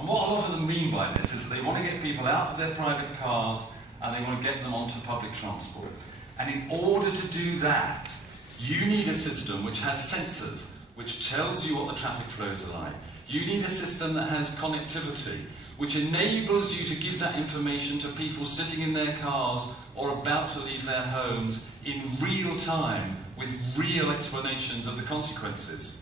And what a lot of them mean by this is that they want to get people out of their private cars and they want to get them onto public transport. And in order to do that, you need a system which has sensors, which tells you what the traffic flows are like. You need a system that has connectivity, which enables you to give that information to people sitting in their cars or about to leave their homes in real time with real explanations of the consequences.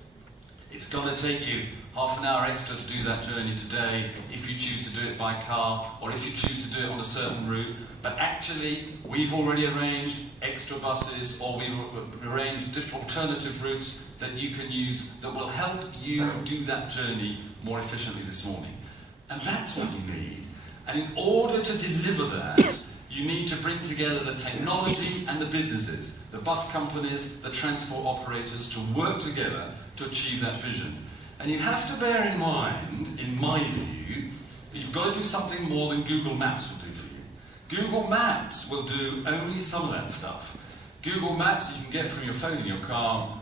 It's going to take you half an hour extra to do that journey today if you choose to do it by car or if you choose to do it on a certain route. But actually, we've already arranged extra buses or we've arranged different alternative routes that you can use that will help you do that journey more efficiently this morning. And that's what you need. And in order to deliver that, you need to bring together the technology and the businesses, the bus companies, the transport operators, to work together to achieve that vision. And you have to bear in mind, in my view, that you've got to do something more than Google Maps will do for you. Google Maps will do only some of that stuff. Google Maps you can get from your phone in your car.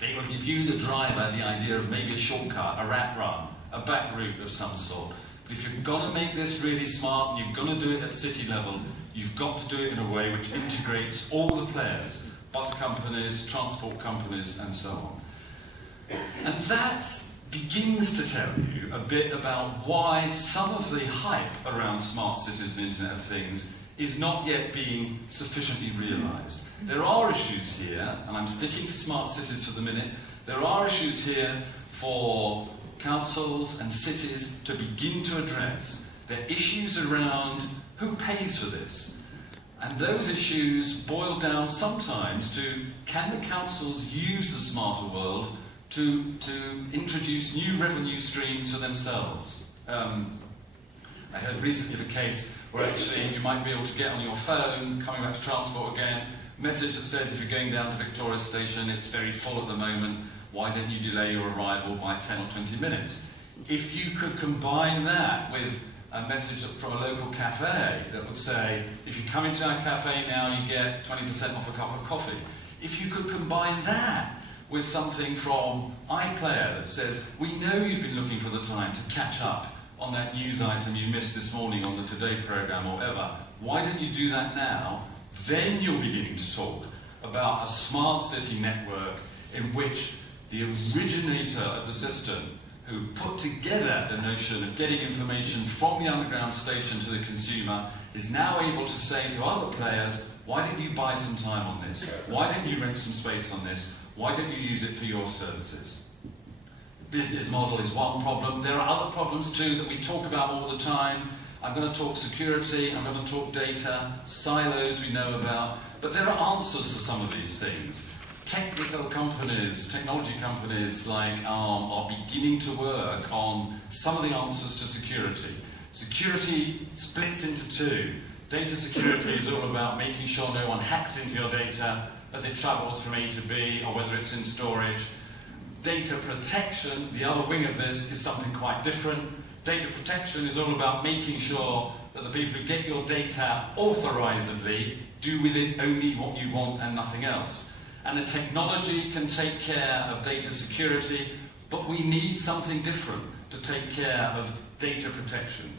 They will give you, the driver, the idea of maybe a shortcut, a rat run, a back route of some sort. But if you're going to make this really smart and you're going to do it at city level, you've got to do it in a way which integrates all the players, bus companies, transport companies, and so on. And that begins to tell you a bit about why some of the hype around smart cities and Internet of Things is not yet being sufficiently realised. There are issues here, and I'm sticking to smart cities for the minute, there are issues here for councils and cities to begin to address. There are issues around who pays for this. And those issues boil down sometimes to, can the councils use the smarter world to introduce new revenue streams for themselves? I heard recently of a case where actually you might be able to get on your phone, coming back to transport again, message that says if you're going down to Victoria Station, it's very full at the moment, why don't you delay your arrival by 10 or 20 minutes? If you could combine that with a message from a local cafe that would say, if you come into our cafe now, you get 20% off a cup of coffee. If you could combine that with something from iPlayer that says, we know you've been looking for the time to catch up on that news item you missed this morning on the Today programme or whatever, why don't you do that now? Then you're beginning to talk about a smart city network in which the originator of the system, who put together the notion of getting information from the underground station to the consumer, is now able to say to other players, why don't you buy some time on this? Why don't you rent some space on this? Why don't you use it for your services? Business model is one problem. There are other problems too that we talk about all the time. I'm going to talk security, I'm going to talk data, silos we know about, but there are answers to some of these things. Technical companies, technology companies like Arm are beginning to work on some of the answers to security. Security splits into two. Data security is all about making sure no one hacks into your data as it travels from A to B, or whether it's in storage. Data protection, the other wing of this, is something quite different. Data protection is all about making sure that the people who get your data authorizedly do with it only what you want and nothing else. And the technology can take care of data security, but we need something different to take care of data protection.